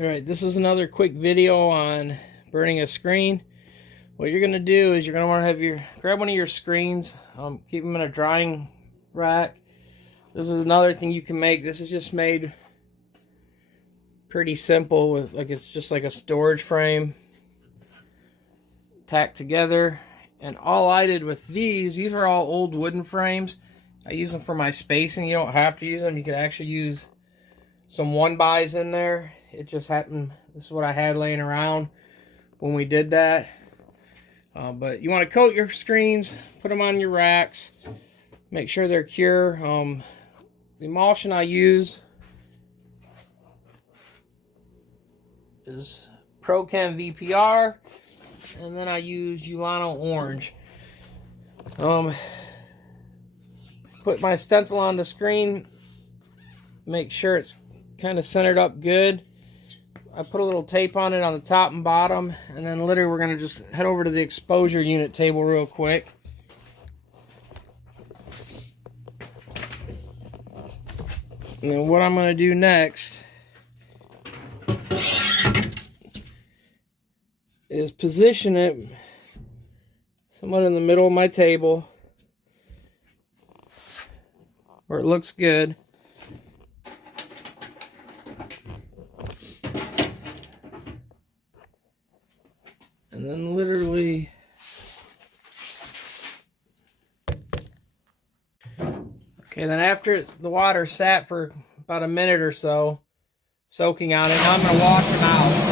Alright, this is another quick video on burning a screen. What you're going to do is you're going to want to have grab one of your screens, keep them in a drying rack. This is another thing you can make. This is just made pretty simple with it's just like a storage frame tacked together. And all I did with these are all old wooden frames. I use them for my spacing. You don't have to use them. You could actually use some 1x in there. It just happened, this is what I had laying around when we did that. But you want to coat your screens, put them on your racks, make sure they're cure. The emulsion I use is Prochem VPR, and then I use Ulano Orange. Put my stencil on the screen, make sure it's kind of centered up good. I put a little tape on it on the top and bottom, and then literally we're going to just head over to the exposure unit table real quick. And then what I'm going to do next is position it somewhat in the middle of my table where it looks good. And then literally then after the water sat for about a minute or so soaking on it, now I'm going to wash them out.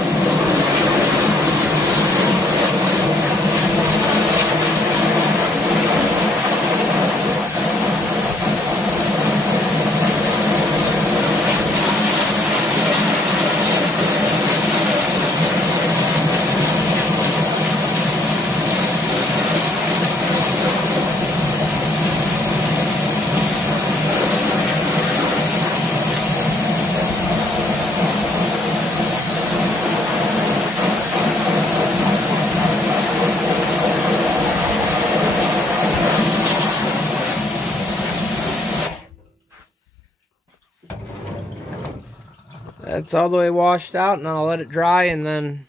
That's all the way washed out, and I'll let it dry, and then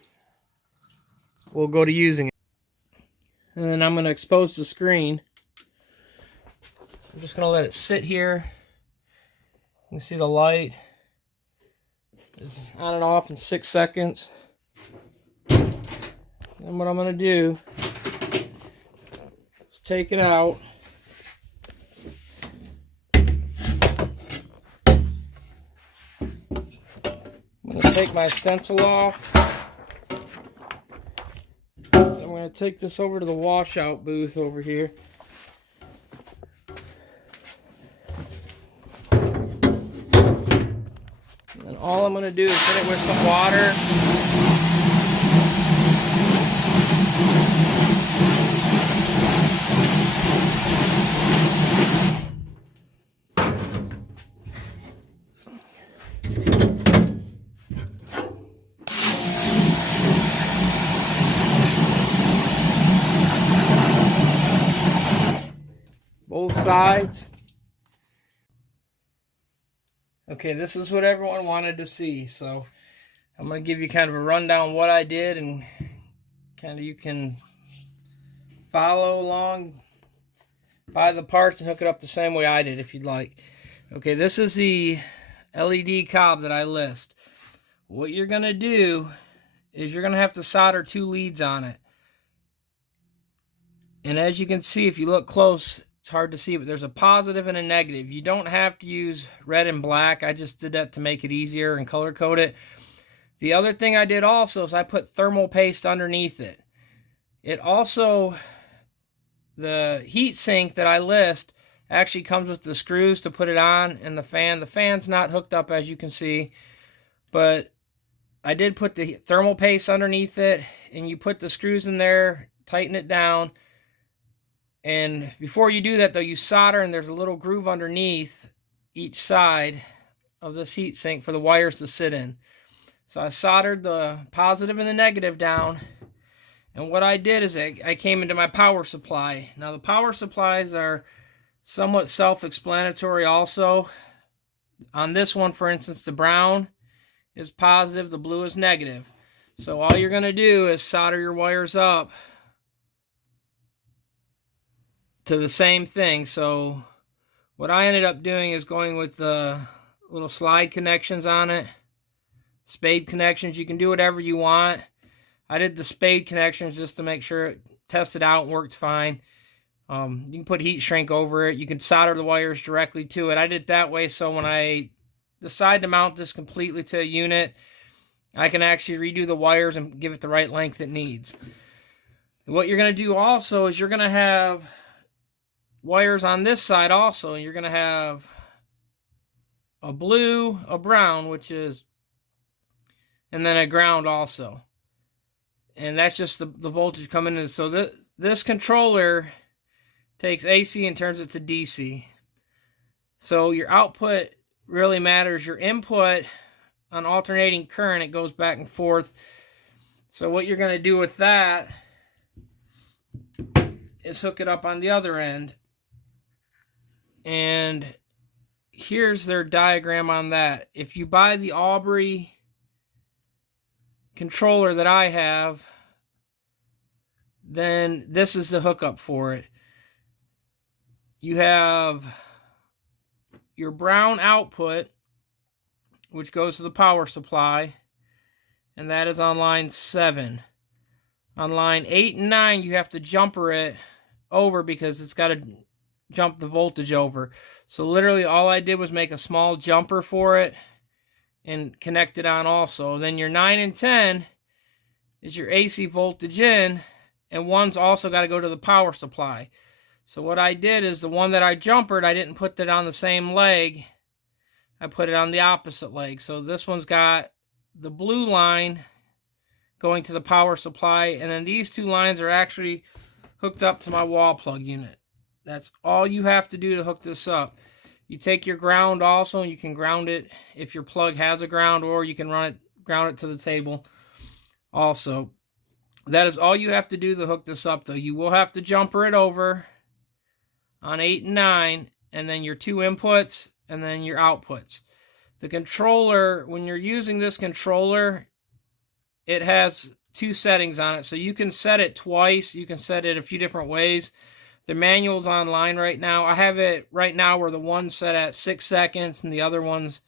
we'll go to using it. And then I'm going to expose the screen. I'm just going to let it sit here. You can see the light is on and off in 6 seconds. Then what I'm going to do is take it out. I'm going to take my stencil off. I'm going to take this over to the washout booth over here. And all I'm going to do is hit it with some water. Both sides. Okay, this is what everyone wanted to see, so I'm going to give you kind of a rundown of what I did, and kind of you can follow along, buy the parts and hook it up the same way I did if you'd like. Okay, this is the LED cob that I list. What you're going to do is you're going to have to solder 2 leads on it. And as you can see, if you look close, it's hard to see, but there's a positive and a negative. You don't have to use red and black. I just did that to make it easier and color code it. The other thing I did also is I put thermal paste underneath it. It also, the heat sink that I list actually comes with the screws to put it on, and the fan. The fan's not hooked up, as you can see, but I did put the thermal paste underneath it, and you put the screws in there, tighten it down. And before you do that, though, you solder, and there's a little groove underneath each side of this heat sink for the wires to sit in. So I soldered the positive and the negative down, and what I did is I came into my power supply. Now the power supplies are somewhat self-explanatory also. On this one, for instance, the brown is positive, the blue is negative. So all you're going to do is solder your wires up to the same thing. So what I ended up doing is going with the little slide connections on it, spade connections. You can do whatever you want. I did the spade connections just to make sure it tested out and worked fine. You can put heat shrink over it. You can solder the wires directly to it. I did it that way so when I decide to mount this completely to a unit, I can actually redo the wires and give it the right length it needs. What you're going to do also is you're going to have wires on this side also. You're going to have a blue, a brown, and then a ground also. And that's just the voltage coming in. So this controller takes AC and turns it to DC. So your output really matters. Your input on alternating current, it goes back and forth. So what you're going to do with that is hook it up on the other end. And here's their diagram on that. If you buy the Aubrey controller that I have, then this is the hookup for it. You have your brown output, which goes to the power supply, and that is on line 7. On line 8 and 9, you have to jumper it over because it's got to jump the voltage over. So literally all I did was make a small jumper for it and connect it on also. Then your 9 and 10 is your AC voltage in, and one's also got to go to the power supply. So what I did is the one that I jumpered, I didn't put it on the same leg. I put it on the opposite leg. So this one's got the blue line going to the power supply, and then these two lines are actually hooked up to my wall plug unit. That's all you have to do to hook this up. You take your ground also, and you can ground it if your plug has a ground, or you can ground it to the table also. That is all you have to do to hook this up, though. You will have to jumper it over on 8 and 9, and then your 2 inputs, and then your outputs. The controller, when you're using this controller, it has 2 settings on it. So you can set it twice. You can set it a few different ways. The manual's online right now. I have it right now where the one's set at 6 seconds and the other one's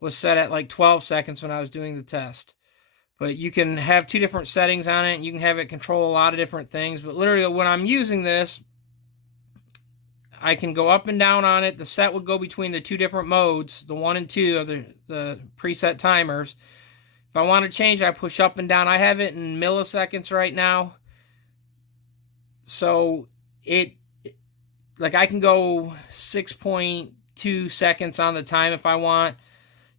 was set at like 12 seconds when I was doing the test. But you can have 2 different settings on it, and you can have it control a lot of different things. But literally when I'm using this, I can go up and down on it. The set would go between the 2 different modes, the 1 and 2 of the preset timers. If I want to change, I push up and down. I have it in milliseconds right now. So I can go 6.2 seconds on the time if I want.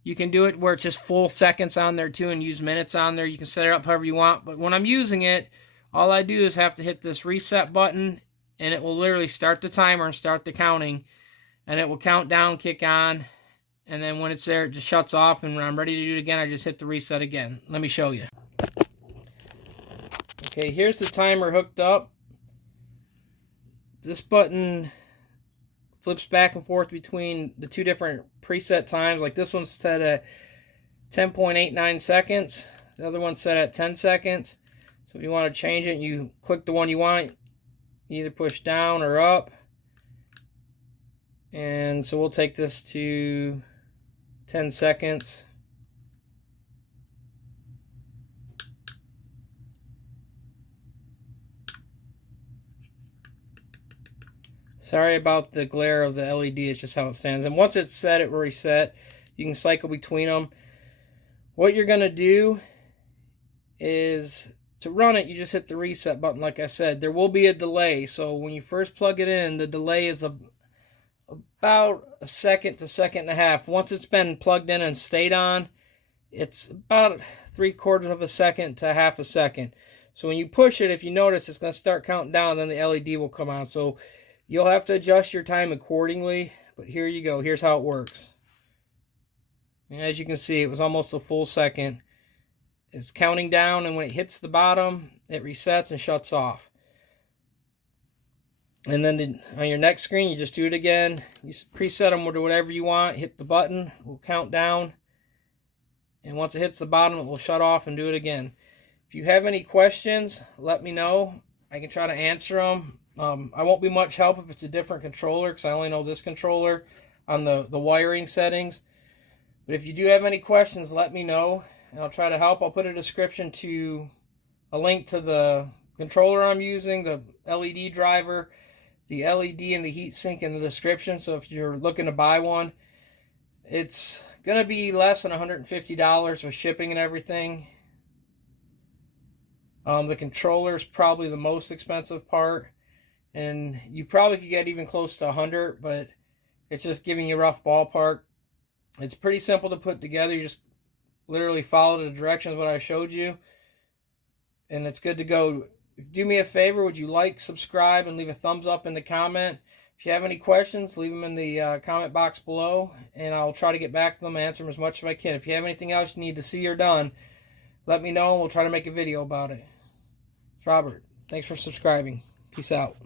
You can do it where it's just full seconds on there too and use minutes on there. You can set it up however you want. But when I'm using it, all I do is have to hit this reset button, and it will literally start the timer and start the counting. And it will count down, kick on, and then when it's there, it just shuts off. And when I'm ready to do it again, I just hit the reset again. Let me show you. Okay, here's the timer hooked up. This button flips back and forth between the 2 different preset times. Like this one's set at 10.89 seconds. The other one's set at 10 seconds. So if you want to change it, you click the one you want. You either push down or up. And so we'll take this to 10 seconds. Sorry about the glare of the LED, it's just how it stands. And once it's set, it will reset. You can cycle between them. What you're going to do is, to run it, you just hit the reset button like I said. There will be a delay, so when you first plug it in, the delay is about a second to second and a half. Once it's been plugged in and stayed on, it's about 3/4 of a second to half a second. So when you push it, if you notice, it's going to start counting down, then the LED will come on. So you'll have to adjust your time accordingly, but here you go. Here's how it works. And as you can see, it was almost a full second. It's counting down, and when it hits the bottom, it resets and shuts off. And then on your next screen, you just do it again. You preset them to whatever you want. Hit the button. We'll count down. and once it hits the bottom, it will shut off and do it again. If you have any questions, let me know. I can try to answer them. I won't be much help if it's a different controller, because I only know this controller on the wiring settings. But if you do have any questions, let me know, and I'll try to help. I'll put a description to a link to the controller I'm using, the LED driver, the LED, and the heatsink in the description. So if you're looking to buy one, it's going to be less than $150 with shipping and everything. The controller is probably the most expensive part, and you probably could get even close to $100, but it's just giving you a rough ballpark. It's pretty simple to put together. You just literally follow the directions what I showed you, and it's good to go. Do me a favor, would you like, subscribe, and leave a thumbs up in the comment? If you have any questions, leave them in the comment box below, and I'll try to get back to them and answer them as much as I can. If you have anything else you need to see or done, let me know, and we'll try to make a video about it. It's Robert. Thanks for subscribing. Peace out.